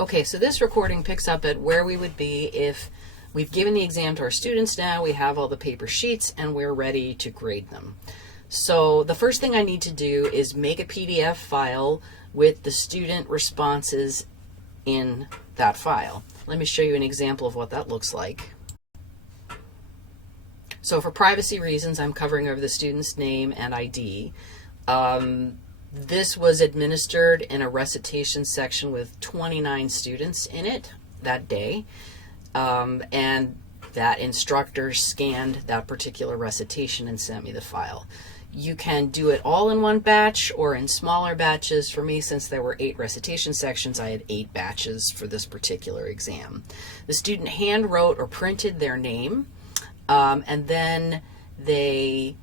Okay, so this recording picks up at where we would be if we've given the exam to our students now, we have all the paper sheets, and we're ready to grade them. So the first thing I need to do is make a PDF file with the student responses in that file. Let me show you an example of what that looks like. So for privacy reasons, I'm covering over the student's name and ID. This was administered in a recitation section with 29 students in it that day, and that instructor scanned that particular recitation and sent me the file. You can do it all in one batch or in smaller batches. For me, since there were 8 recitation sections, I had 8 batches for this particular exam. The student hand wrote or printed their name, and then they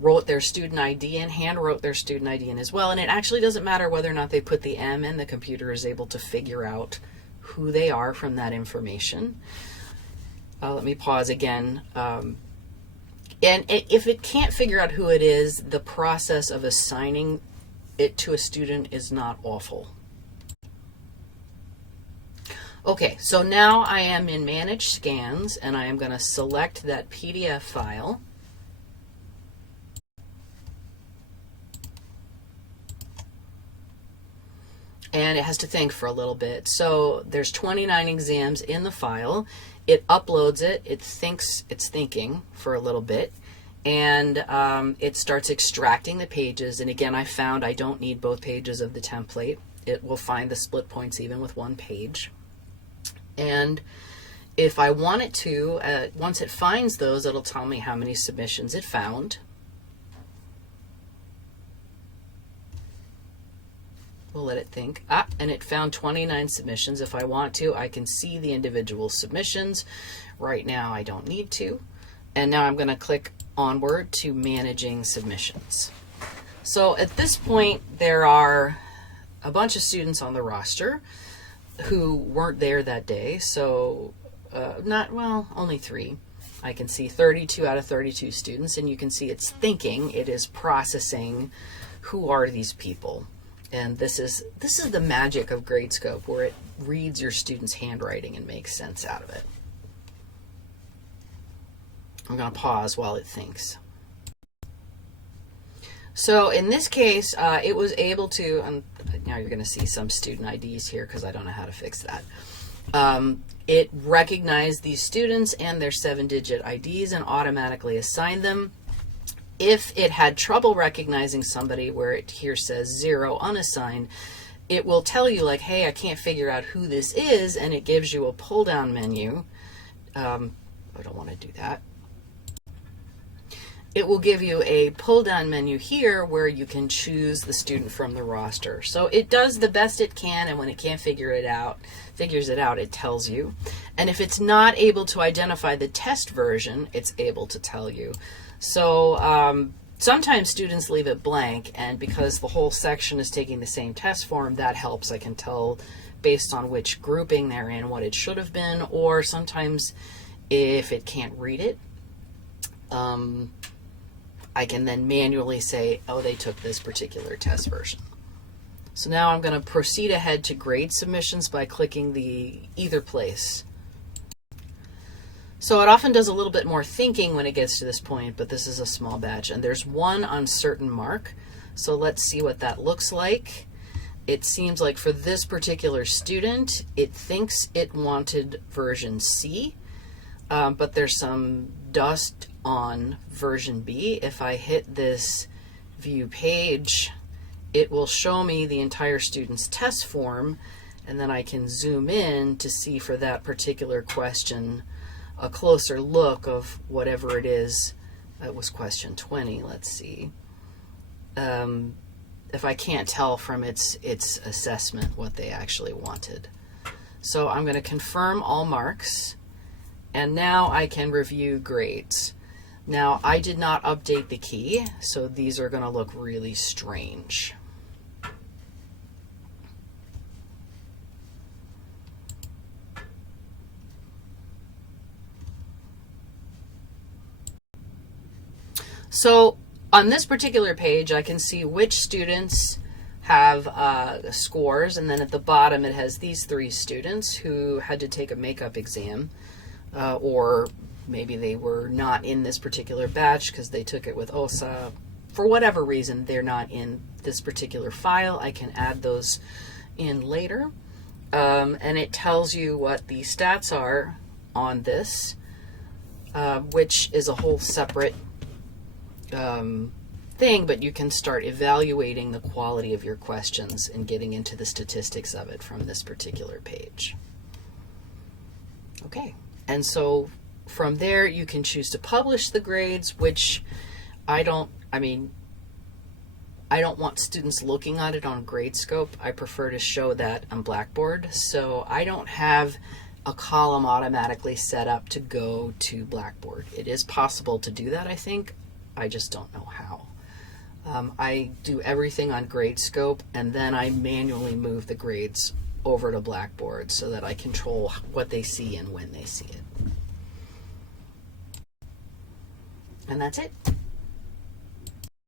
wrote their student ID in, hand wrote their student ID in as well, and it actually doesn't matter whether or not they put the M in, the computer is able to figure out who they are from that information. Let me pause again. And if it can't figure out who it is, the process of assigning it to a student is not awful. Okay, so now I am in Manage Scans, and I am going to select that PDF file. And it has to think for a little bit. So there's 29 exams in the file. It uploads it. It thinks it's thinking for a little bit. And it starts extracting the pages. And again, I found I don't need both pages of the template. It will find the split points even with one page. And if I want it to, once it finds those, it'll tell me how many submissions it found. We'll let it think. And it found 29 submissions. If I want to, I can see the individual submissions. Right now, I don't need to. And now I'm going to click onward to Managing Submissions. So at this point, there are a bunch of students on the roster who weren't there that day. So only 3. I can see 32 out of 32 students, and you can see it's thinking, it is processing who are these people. And this is the magic of Gradescope, where it reads your student's handwriting and makes sense out of it. I'm going to pause while it thinks. So in this case, it was able to, and now you're going to see some student IDs here because I don't know how to fix that. It recognized these students and their 7-digit IDs and automatically assigned them. If it had trouble recognizing somebody where it here says 0 unassigned, it will tell you like, hey, I can't figure out who this is, and it gives you a pull-down menu. I don't want to do that. It will give you a pull-down menu here where you can choose the student from the roster. So it does the best it can, and when it can't figures it out, it tells you. And if it's not able to identify the test version, it's able to tell you. So sometimes students leave it blank, and because the whole section is taking the same test form, that helps. I can tell based on which grouping they're in what it should have been, or sometimes if it can't read it, I can then manually say, oh, they took this particular test version. So now I'm going to proceed ahead to grade submissions by clicking the either place. So it often does a little bit more thinking when it gets to this point, but this is a small batch, and there's one uncertain mark. So let's see what that looks like. It seems like for this particular student, it thinks it wanted version C, but there's some dust on version B. If I hit this view page, it will show me the entire student's test form, and then I can zoom in to see for that particular question a closer look of whatever it is. That was question 20. Let's see. If I can't tell from its assessment what they actually wanted. So I'm going to confirm all marks, and now I can review grades. Now I did not update the key, so these are going to look really strange. So on this particular page, I can see which students have scores, and then at the bottom it has these 3 students who had to take a makeup exam, or maybe they were not in this particular batch because they took it with OSA. For whatever reason, they're not in this particular file. I can add those in later. And it tells you what the stats are on this, which is a whole separate thing, but you can start evaluating the quality of your questions and getting into the statistics of it from this particular page. Okay, and so from there you can choose to publish the grades, which I don't want students looking at it on Gradescope. I prefer to show that on Blackboard, so I don't have a column automatically set up to go to Blackboard. It is possible to do that, I think. I just don't know how. I do everything on Gradescope, and then I manually move the grades over to Blackboard so that I control what they see and when they see it. And that's it.